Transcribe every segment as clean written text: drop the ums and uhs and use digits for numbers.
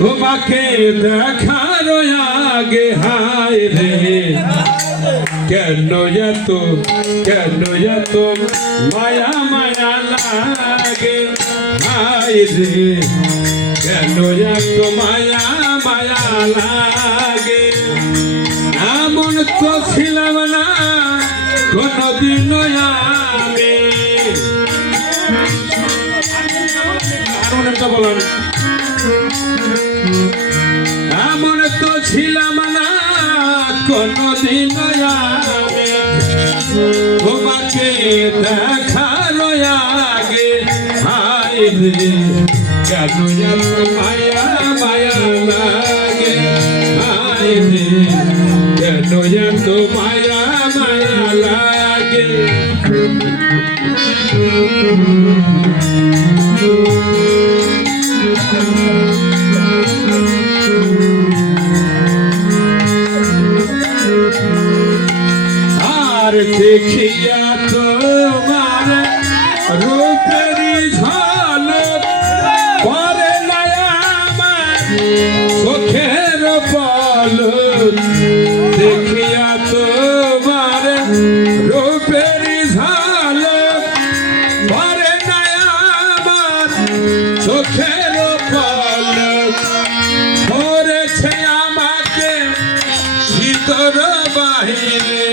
তোমাকে দেখার আগে হায় রে কেন এত মায়া মায়া লাগে হায় রে কেন এত মায়া মায়া লাগে এমন তো ছিলাম না কোনদিন আমি বলেন এমন তো ছিলাম না কোনদিন আমি তোমাকে দেখার আগে হায় রে কেন এত মায়া মায়া লাগে হায় রে কেন এত মায়া মায়া লাগে আর দেখিয়া তোমার রূপেরই ঝলক পরে না আমার চোখের পলক দেখিয়া তোমার রূপেরই ঝলক পরে না আমার চোখের পলক ধরেছে আমাকে ভিতর বাহিরে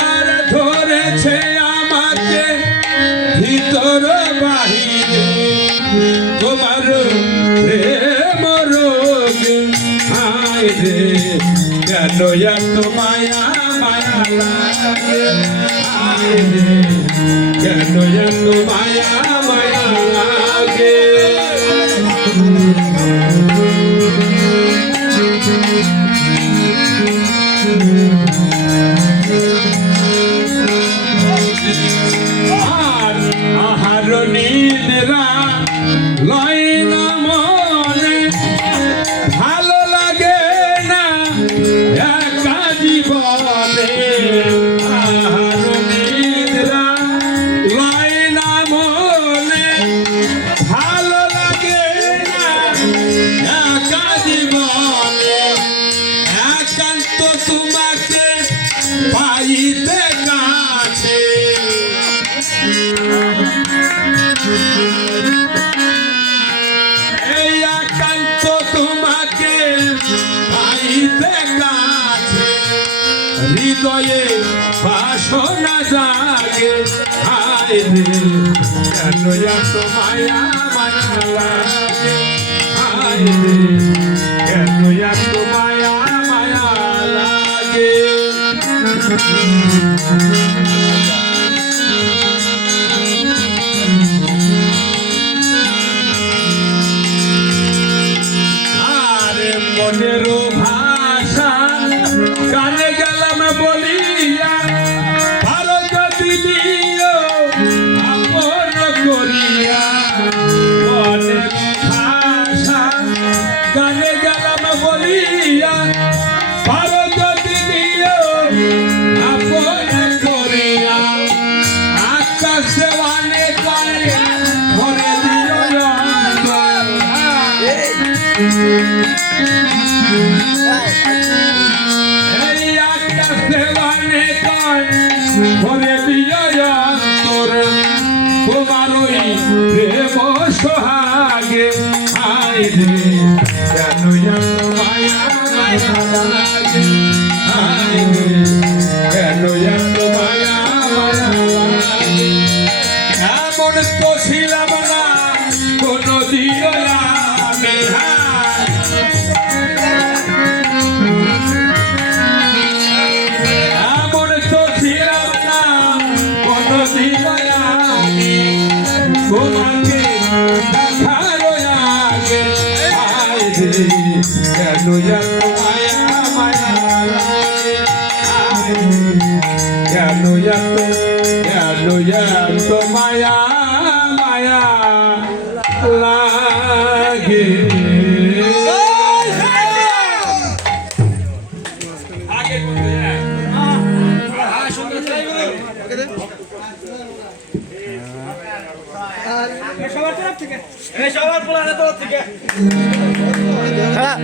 আর ধরেছে আমাকে ভিতর বাহিরে তোমার প্রেম রোগ হায় রে কেন এত মায়া মায়া লাগে হায় রে কেন এত মায়া মায়া লাগে নিদ্রা লয় না মনে ভালো লাগে না একা জীবনে আহার নিদ্রা লয় না মনে ভালো লাগে না একা জীবনে একান্ত তোমাকে পাইতে কাছে এই একান্ত তোমাকে পাইতে কাছে হৃদয়ে বাসনা জাগে হায় রে কেন এত মায়া মায়া লাগে হায় রে কেন এত মায়া মায়া লাগে মনের ভাষা কানে গেলাম বলিয়া ভালো যদি দিও আপন করিয়া মনের ভাষা কানে গেলাম বলিয়া ভালো যদি দিও আপন করিয়া আকাশ দেওয়ানে কানে ভরে দিও এই আকাশ দেওয়ানে কান ভরে দিয়া তোর তোমার ওই প্রেম সোহাগে হায় রে কেন এত মায়া মায়া লাগে হায় রে কেন এত মায়া মায়া লাগে এমন তো ছিলাম না কোনদিন আমি তোমাকে দেখার আগে হায় রে কেন এত মায়া মায়া লাগে কেন এত মায়া মায়া লাগে আগে সবার তরফ থেকে সবার পোলারের তরফ থেকে হ্যাঁ